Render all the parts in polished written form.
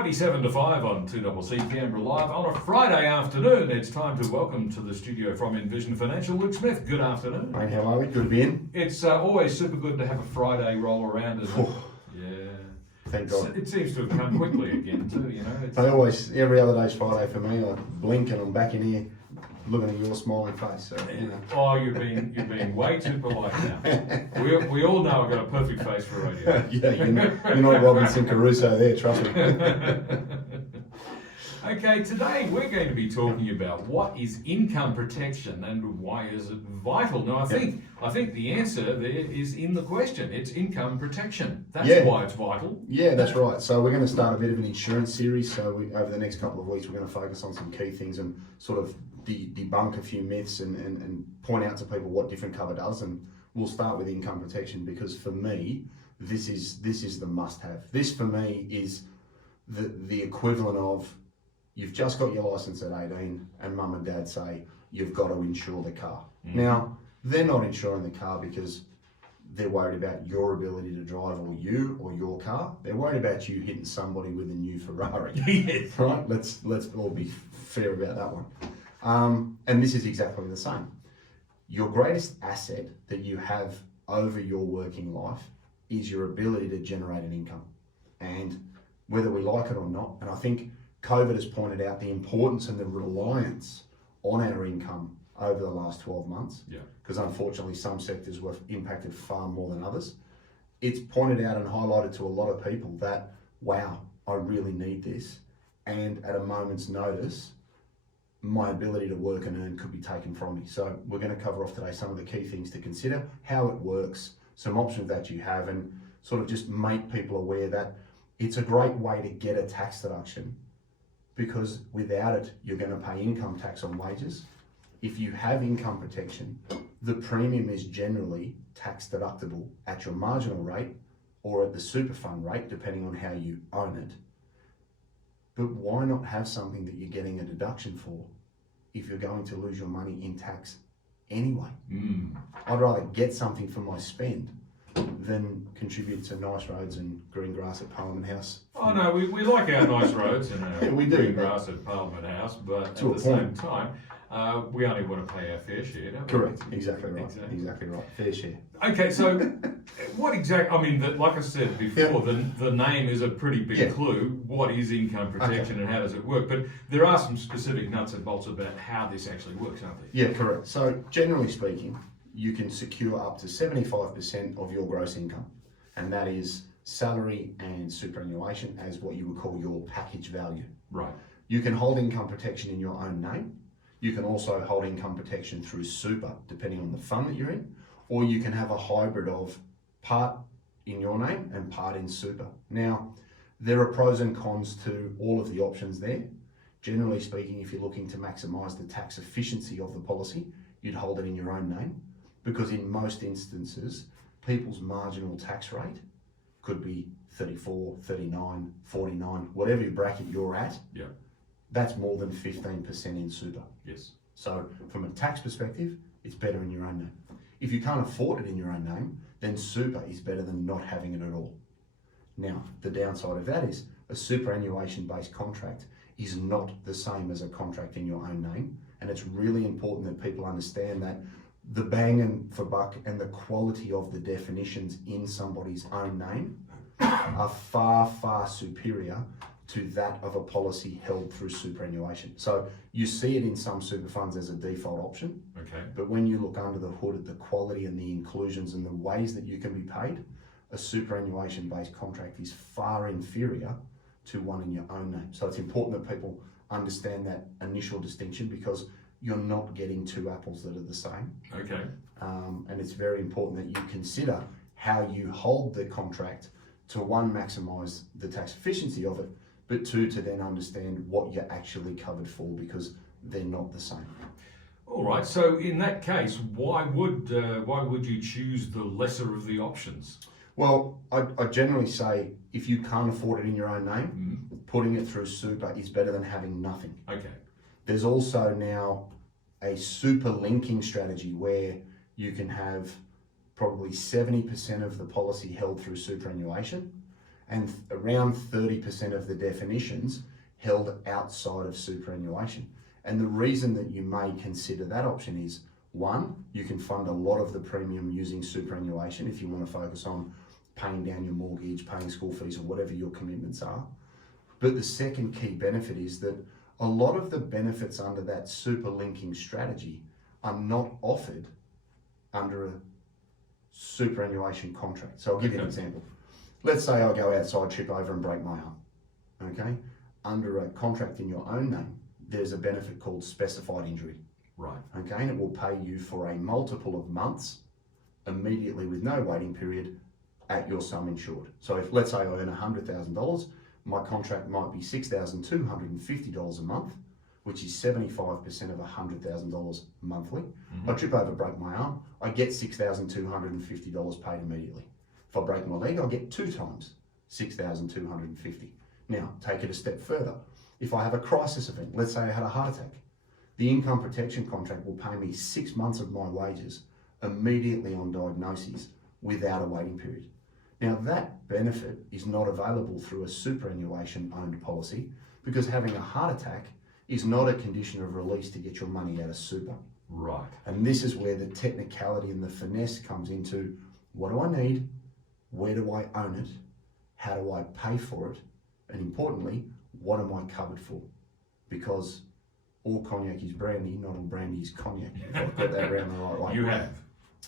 27 to 5 on 2CC Canberra Live on a Friday afternoon. It's time to welcome to the studio from Envision Financial, Luke Smith. Good afternoon. Mate, how are we? Good to be in. It's always super good to have a Friday roll around, isn't it? Yeah. Thank God. It seems to have come quickly again too, you know. I always, every other day's Friday for me. I blink and I'm back in here looking at your smiling face. So, you know. Oh, you're being way too polite now. We all know I've got a perfect face for radio. Yeah, you're not Robinson Crusoe there, trust me. Okay, today we're going to be talking about what is income protection and why is it vital. Now, I think the answer there is in the question. It's income protection. That's why it's vital. Yeah, that's right. So we're going to start a bit of an insurance series. So over the next couple of weeks, we're going to focus on some key things and sort of debunk a few myths and point out to people what different cover does. And we'll start with income protection because for me, this is the must-have. This for me is the equivalent of you've just got your license at 18 and mum and dad say you've got to insure the car. Now, they're not insuring the car because they're worried about your ability to drive or you or your car. They're worried about you hitting somebody with a new Ferrari. Yes. Right? Let's all be fair about that one. And this is exactly the same. Your greatest asset that you have over your working life is your ability to generate an income. And whether we like it or not, and I think COVID has pointed out the importance and the reliance on our income over the last 12 months. Yeah. Because unfortunately, some sectors were impacted far more than others. It's pointed out and highlighted to a lot of people that, wow, I really need this. And at a moment's notice, my ability to work and earn could be taken from me. So we're going to cover off today some of the key things to consider, how it works, some options that you have, and sort of just make people aware that it's a great way to get a tax deduction. Because without it, you're going to pay income tax on wages. If you have income protection, the premium is generally tax deductible at your marginal rate or at the super fund rate, depending on how you own it. But why not have something that you're getting a deduction for if you're going to lose your money in tax anyway? I'd rather get something for my spend than contribute to nice roads and green grass at Parliament House. Oh no, we like our nice roads and our green do, grass at Parliament House, but at the same time, we only want to pay our fair share, don't we? Correct, exactly right. Exactly right, fair share. Okay, so what exactly, I mean, like I said before, the name is a pretty big clue. What is income protection and how does it work? But there are some specific nuts and bolts about how this actually works, aren't there? Yeah, correct. So generally speaking, you can secure up to 75% of your gross income, and that is salary and superannuation as what you would call your package value. Right. You can hold income protection in your own name. You can also hold income protection through super, depending on the fund that you're in, or you can have a hybrid of part in your name and part in super. Now, there are pros and cons to all of the options there. Generally speaking, if you're looking to maximize the tax efficiency of the policy, you'd hold it in your own name. Because in most instances, people's marginal tax rate could be 34, 39, 49, whatever bracket you're at. Yeah. That's more than 15% in super. Yes. So from a tax perspective, it's better in your own name. If you can't afford it in your own name, then super is better than not having it at all. Now, the downside of that is a superannuation-based contract is not the same as a contract in your own name. And it's really important that people understand that the bang and for buck and the quality of the definitions in somebody's own name are far, far superior to that of a policy held through superannuation. So you see it in some super funds as a default option, but when you look under the hood at the quality and the inclusions and the ways that you can be paid, a superannuation-based contract is far inferior to one in your own name. So it's important that people understand that initial distinction because you're not getting two apples that are the same. Okay. And it's very important that you consider how you hold the contract to one, maximise the tax efficiency of it, but two, to then understand what you're actually covered for because they're not the same. All right. So in that case, why would you choose the lesser of the options? Well, I generally say if you can't afford it in your own name, putting it through super is better than having nothing. Okay. There's also now a super linking strategy where you can have probably 70% of the policy held through superannuation and around 30% of the definitions held outside of superannuation. And the reason that you may consider that option is, one, you can fund a lot of the premium using superannuation if you want to focus on paying down your mortgage, paying school fees, or whatever your commitments are. But the second key benefit is that a lot of the benefits under that super linking strategy are not offered under a superannuation contract. So I'll give you an example. Let's say I go outside, trip over and break my arm, okay? Under a contract in your own name, there's a benefit called specified injury. Right. Okay, and it will pay you for a multiple of months immediately with no waiting period at your sum insured. So if, let's say I earn $100,000, my contract might be $6,250 a month, which is 75% of $100,000 monthly. I trip over, break my arm, I get $6,250 paid immediately. If I break my leg, I'll get 2 times $6,250. Now, take it a step further. If I have a crisis event, let's say I had a heart attack, the income protection contract will pay me 6 months of my wages immediately on diagnosis without a waiting period. Now, that benefit is not available through a superannuation owned policy because having a heart attack is not a condition of release to get your money out of super. Right. And this is where the technicality and the finesse comes into: what do I need? Where do I own it? How do I pay for it? And importantly, what am I covered for? Because all cognac is brandy, not all brandy is cognac. If I've got that around the right way. You have.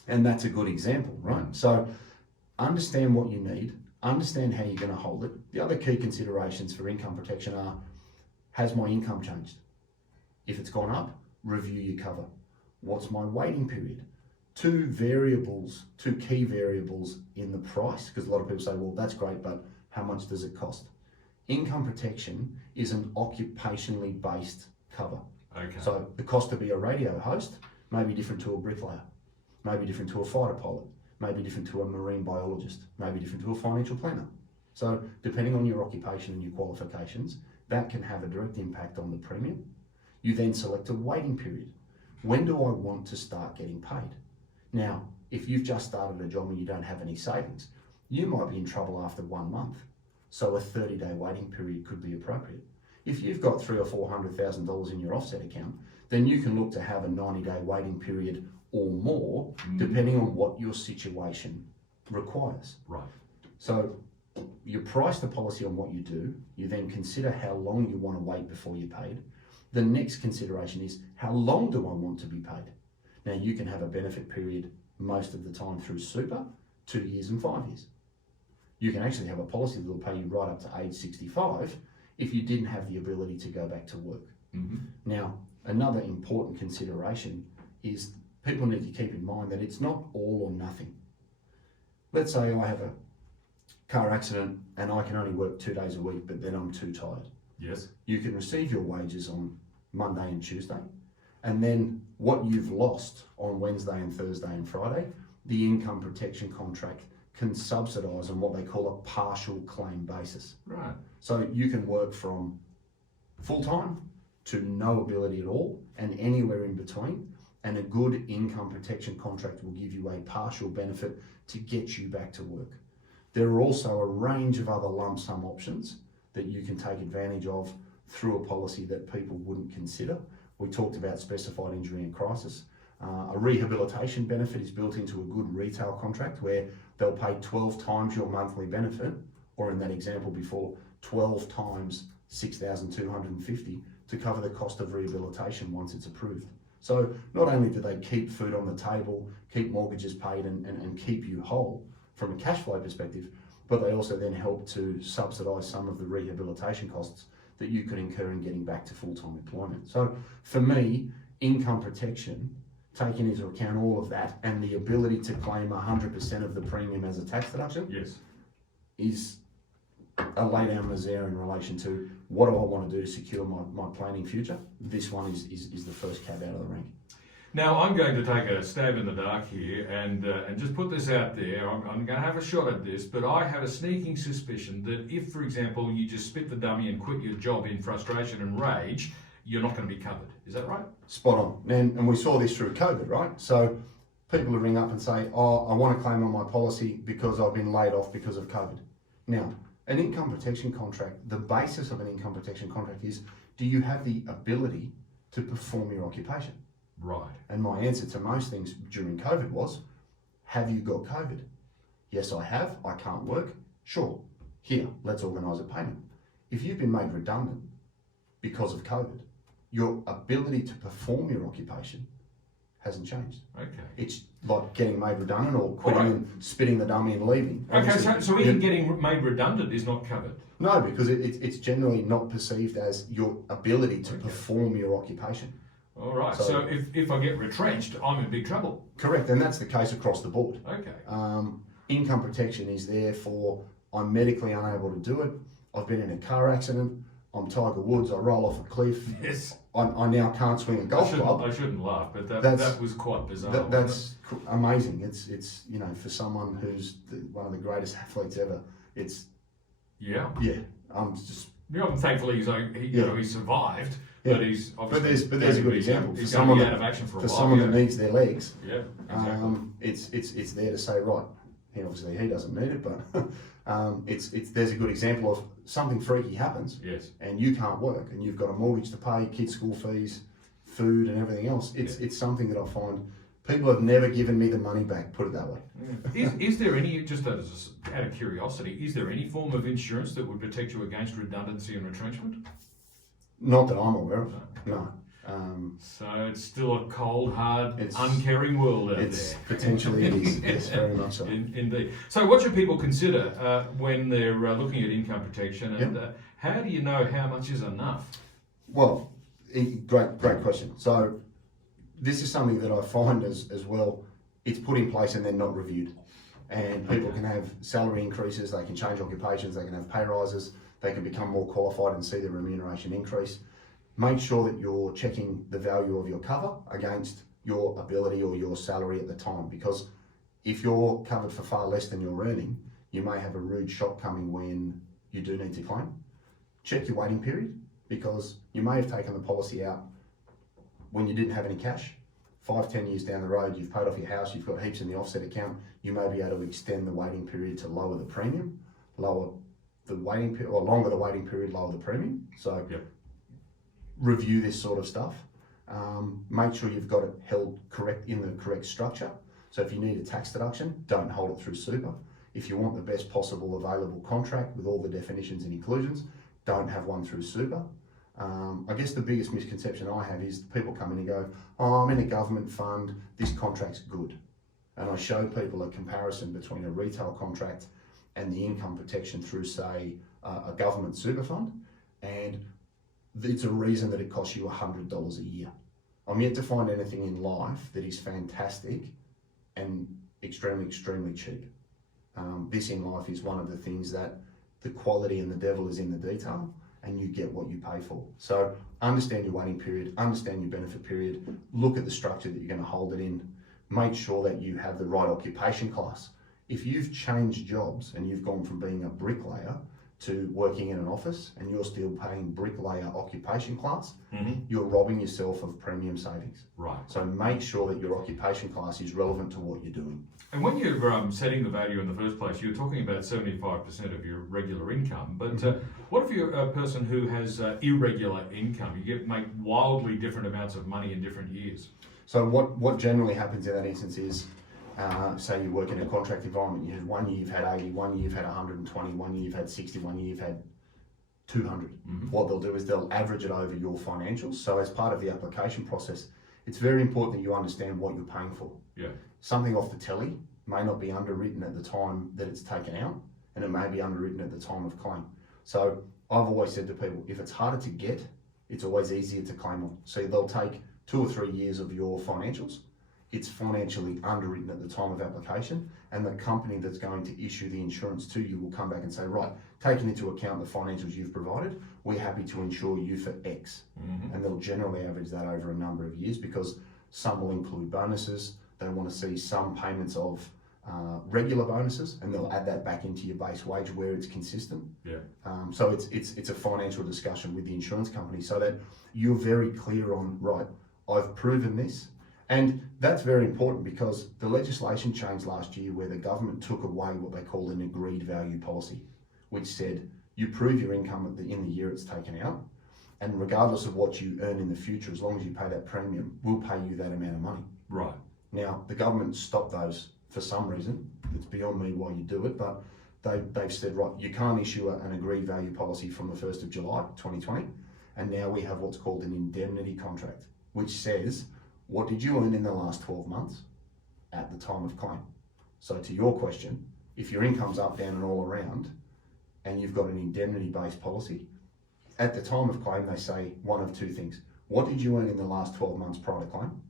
And that's a good example, right? So understand what you need, understand how you're going to hold it. The other key considerations for income protection are, has my income changed? If it's gone up, review your cover. What's my waiting period? Two key variables in the price, because a lot of people say, well, that's great, but how much does it cost? Income protection is an occupationally based cover. Okay. So the cost to be a radio host may be different to a bricklayer, may be different to a fighter pilot, may be different to a marine biologist, may be different to a financial planner. So depending on your occupation and your qualifications, that can have a direct impact on the premium. You then select a waiting period. When do I want to start getting paid? Now, if you've just started a job and you don't have any savings, you might be in trouble after 1 month. So a 30-day waiting period could be appropriate. If you've got $300,000 or $400,000 in your offset account, then you can look to have a 90-day waiting period or more, depending on what your situation requires. Right. So you price the policy on what you do, you then consider how long you want to wait before you're paid. The next consideration is, how long do I want to be paid? Now, you can have a benefit period most of the time through super, 2 years and 5 years. You can actually have a policy that will pay you right up to age 65 if you didn't have the ability to go back to work. Now, another important consideration is people need to keep in mind that it's not all or nothing. Let's say I have a car accident and I can only work 2 days a week, but then I'm too tired. Yes. You can receive your wages on Monday and Tuesday, and then what you've lost on Wednesday and Thursday and Friday, the income protection contract can subsidise on what they call a partial claim basis. Right. So you can work from full-time to no ability at all and anywhere in between, and a good income protection contract will give you a partial benefit to get you back to work. There are also a range of other lump sum options that you can take advantage of through a policy that people wouldn't consider. We talked about specified injury and crisis. A rehabilitation benefit is built into a good retail contract where they'll pay 12 times your monthly benefit, or in that example before, 12 times 6,250 to cover the cost of rehabilitation once it's approved. So not only do they keep food on the table, keep mortgages paid and keep you whole from a cash flow perspective, but they also then help to subsidise some of the rehabilitation costs that you could incur in getting back to full-time employment. So for me, income protection, taking into account all of that and the ability to claim 100% of the premium as a tax deduction, Yes. is a lay down misere in relation to what do I want to do to secure my planning future. This one is the first cab out of the rank. Now, I'm going to take a stab in the dark here and just put this out there. I'm going to have a shot at this, but I have a sneaking suspicion that if, for example, you just spit the dummy and quit your job in frustration and rage, you're not going to be covered. Is that right? Spot on. And we saw this through COVID, right? So people will ring up and say, oh, I want to claim on my policy because I've been laid off because of COVID. Now, an income protection contract, the basis of an income protection contract is, do you have the ability to perform your occupation? Right. And my answer to most things during COVID was, have you got COVID? Yes, I have. I can't work. Sure. Here, let's organise a payment. If you've been made redundant because of COVID, your ability to perform your occupation hasn't changed. Okay. It's like getting made redundant or quitting and spitting the dummy and leaving. Okay, so even getting made redundant is not covered? No, because it's generally not perceived as your ability to perform your occupation. All right, so if I get retrenched, I'm in big trouble. Correct, and that's the case across the board. Okay. Income protection is there for, I'm medically unable to do it, I've been in a car accident, I'm Tiger Woods, I roll off a cliff. Yes. I now can't swing a golf club. I shouldn't laugh, but that was quite bizarre. That's amazing. It's you know, for someone who's one of the greatest athletes ever. It's yeah. I'm just thankfully he survived, but he's obviously. But there's a good example for someone out of action for someone that needs their legs. Yeah, exactly. It's there to say, right. He doesn't need it, but there's a good example of something freaky happens. Yes. And you can't work, and you've got a mortgage to pay, kids' school fees, food, and everything else. It's something that I find people have never given me the money back. Put it that way. Is there any, just out of curiosity, is there any form of insurance that would protect you against redundancy and retrenchment? Not that I'm aware of. No. So it's still a cold, hard, uncaring world out there. Potentially it is. Yes, very much so. Indeed. So what should people consider when they're looking at income protection, and how do you know how much is enough? Well, great question. So this is something that I find as well, it's put in place and then not reviewed. And people can have salary increases, they can change occupations, they can have pay rises, they can become more qualified and see their remuneration increase. Make sure that you're checking the value of your cover against your ability or your salary at the time, because if you're covered for far less than you're earning, you may have a rude shock coming when you do need to claim. Check your waiting period, because you may have taken the policy out when you didn't have any cash. 5-10 years down the road, you've paid off your house, you've got heaps in the offset account, you may be able to extend the waiting period to lower the premium, longer the waiting period, lower the premium. So review this sort of stuff. Make sure you've got it held correct in the correct structure. So if you need a tax deduction, don't hold it through super. If you want the best possible available contract with all the definitions and inclusions, don't have one through super. I guess the biggest misconception I have is people come in and go, oh, I'm in a government fund, this contract's good. And I show people a comparison between a retail contract and the income protection through, say, a government super fund, and it's a reason that it costs you $100 a year. I'm yet to find anything in life that is fantastic and extremely, extremely cheap. This in life is one of the things that the quality and the devil is in the detail, and you get what you pay for. So understand your waiting period, understand your benefit period, look at the structure that you're going to hold it in, make sure that you have the right occupation class. If you've changed jobs and you've gone from being a bricklayer to working in an office and you're still paying bricklayer occupation class, you're robbing yourself of premium savings. Right. So make sure that your occupation class is relevant to what you're doing. And when you're setting the value in the first place, you're talking about 75% of your regular income. But what if you're a person who has irregular income? You make wildly different amounts of money in different years. So what generally happens in that instance is, say you work in a contract environment, one year you've had 80, 1 year you've had 120, 1 year you've had 60, 1 year you've had 200. What they'll do is they'll average it over your financials. So as part of the application process, it's very important that you understand what you're paying for. Yeah. Something off the telly may not be underwritten at the time that it's taken out, and it may be underwritten at the time of claim. So I've always said to people, if it's harder to get, it's always easier to claim on. So they'll take 2 or 3 years of your financials. It's financially underwritten at the time of application, and the company that's going to issue the insurance to you will come back and say, right, taking into account the financials you've provided, we're happy to insure you for X. And they'll generally average that over a number of years, because some will include bonuses. They want to see some payments of regular bonuses, and they'll add that back into your base wage where it's consistent. Yeah. So it's a financial discussion with the insurance company, so that you're very clear on, right, I've proven this. And that's very important, because the legislation changed last year where the government took away what they called an agreed value policy. which said you prove your income in the year it's taken out, and regardless of what you earn in the future, as long as you pay that premium, we'll pay you that amount of money. Right. Now, the government stopped those for some reason. It's beyond me why you do it, but they've said, right, you can't issue an agreed value policy from the 1st of July 2020, and now we have what's called an indemnity contract, which says, what did you earn in the last 12 months at the time of claim? So to your question, if your income's up, down and all around, and you've got an indemnity-based policy, at the time of claim, they say one of two things. What did you earn in the last 12 months prior to claim?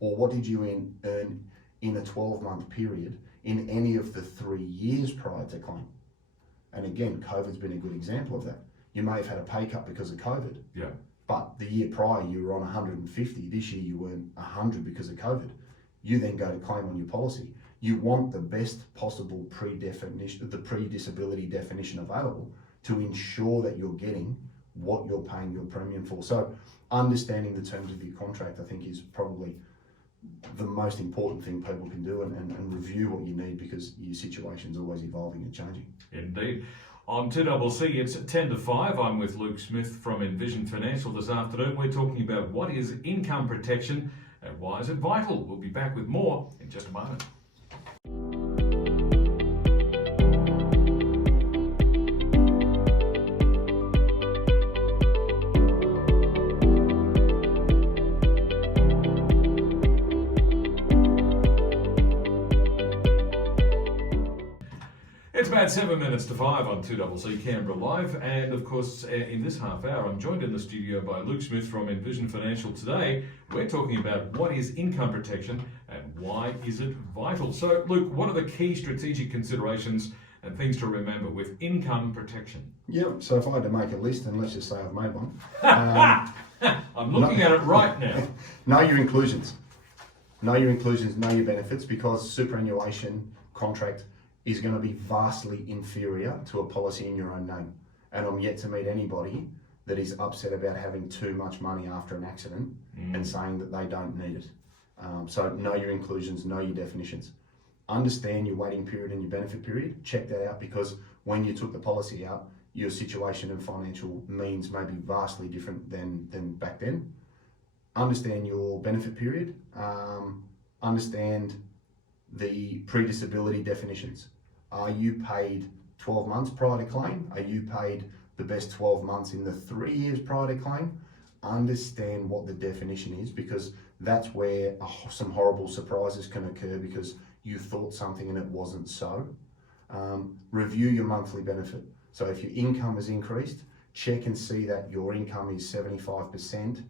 Or what did you earn in a 12-month period in any of the 3 years prior to claim? And again, COVID's been a good example of that. You may have had a pay cut because of COVID, Yeah. but the year prior you were on 150. This year you earned 100 because of COVID. You then go to claim on your policy. You want the best possible pre-disability definition available to ensure that you're getting what you're paying your premium for. So understanding the terms of your contract, I think, is probably the most important thing people can do, and review what you need, because your situation's always evolving and changing. Indeed. On 2CC, it's 10 to 5. I'm with Luke Smith from Envision Financial this afternoon. We're talking about what is income protection and why is it vital. We'll be back with more in just a moment. It's about 7 minutes to 5 on 2CC Canberra Live, and of course in this half hour I'm joined in the studio by Luke Smith from Envision Financial. Today we're talking about what is income protection and why is it vital. So Luke, what are the key strategic considerations and things to remember with income protection? Yep, so if I had to make a list, and let's just say I've made one. I'm looking at it right now. Know your inclusions. Know your inclusions, know your benefits, because superannuation contract is going to be vastly inferior to a policy in your own name. And I'm yet to meet anybody that is upset about having too much money after an accident and saying that they don't need it. So know your inclusions, know your definitions. Understand your waiting period and your benefit period. Check that out, because when you took the policy out, your situation and financial means may be vastly different than back then. Understand your benefit period. Understand the pre-disability definitions. Are you paid 12 months prior to claim? Are you paid the best 12 months in the 3 years prior to claim? Understand what the definition is, because that's where some horrible surprises can occur because you thought something and it wasn't so. Review your monthly benefit. So if your income has increased, check and see that your income is 75%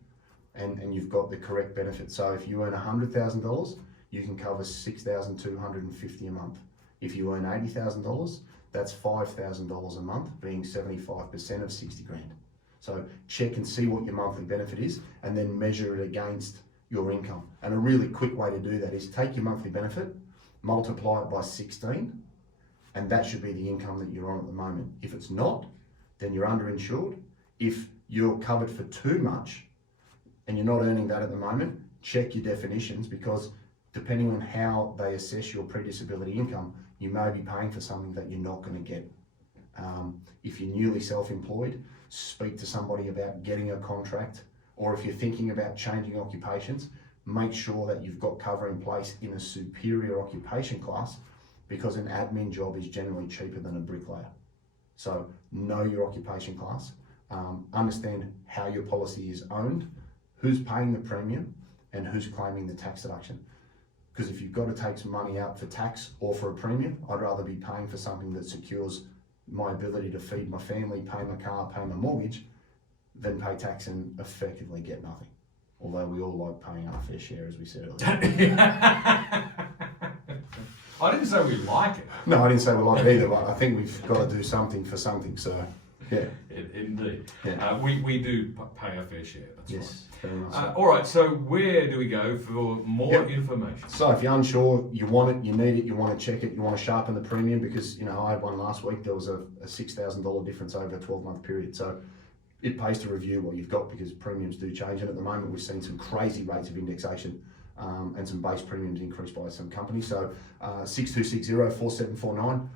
and you've got the correct benefit. So if you earn $100,000, you can cover $6,250 a month. If you earn $80,000, that's $5,000 a month, being 75% of 60 grand. So check and see what your monthly benefit is, and then measure it against your income. And a really quick way to do that is take your monthly benefit, multiply it by 16, and that should be the income that you're on at the moment. If it's not, then you're underinsured. If you're covered for too much and you're not earning that at the moment, check your definitions, because depending on how they assess your pre-disability income, you may be paying for something that you're not going to get. If you're newly self-employed, speak to somebody about getting a contract, or if you're thinking about changing occupations, make sure that you've got cover in place in a superior occupation class, because an admin job is generally cheaper than a bricklayer. So know your occupation class, understand how your policy is owned, who's paying the premium, and who's claiming the tax deduction. Because if you've got to take some money out for tax or for a premium, I'd rather be paying for something that secures my ability to feed my family, pay my car, pay my mortgage, than pay tax and effectively get nothing. Although we all like paying our fair share, as we said earlier. I didn't say we like it. No, I didn't say we like it either, but I think we've got to do something for something, so yeah. Indeed. Yeah. We do pay our fair share, that's Yes, right. very much so. All right, so where do we go for more information? So if you're unsure, you want it, you need it, you want to check it, you want to sharpen the premium, because, you know, I had one last week, there was a $6,000 difference over a 12-month period. So it pays to review what you've got, because premiums do change. And at the moment, we've seen some crazy rates of indexation and some base premiums increased by some companies. So 6260-4749,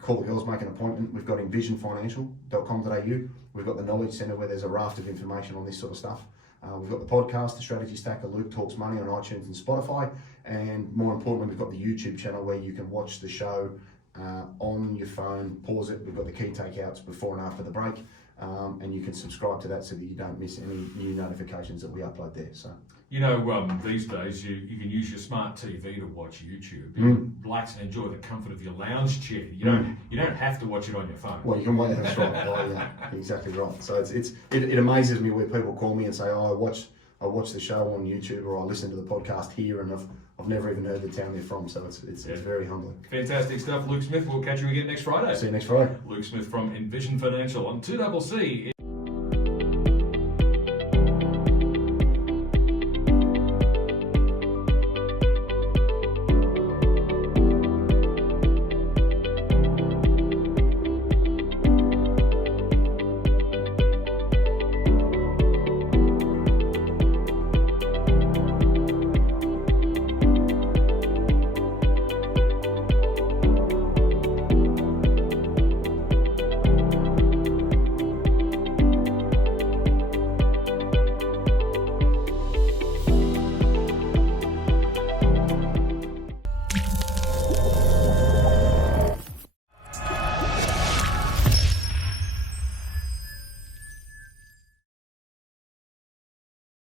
call the girls, make an appointment. We've got envisionfinancial.com.au. We've got the Knowledge Centre where there's a raft of information on this sort of stuff. We've got the podcast, The Strategy Stacker, Luke Talks Money on iTunes and Spotify. And more importantly, we've got the YouTube channel where you can watch the show on your phone, pause it. We've got the key takeouts before and after the break. And you can subscribe to that so that you don't miss any new notifications that we upload there. So, you know, these days you can use your smart TV to watch YouTube. You can relax and enjoy the comfort of your lounge chair. You don't have to watch it on your phone. Well, you can wait. That's right. Oh, yeah, exactly right. So it amazes me where people call me and say, "Oh, I watch the show on YouTube, or I listen to the podcast here, and I've never even heard the town they're from." So it's very humbling. Fantastic stuff, Luke Smith. We'll catch you again next Friday. See you next Friday. Luke Smith from Envision Financial on 2CC.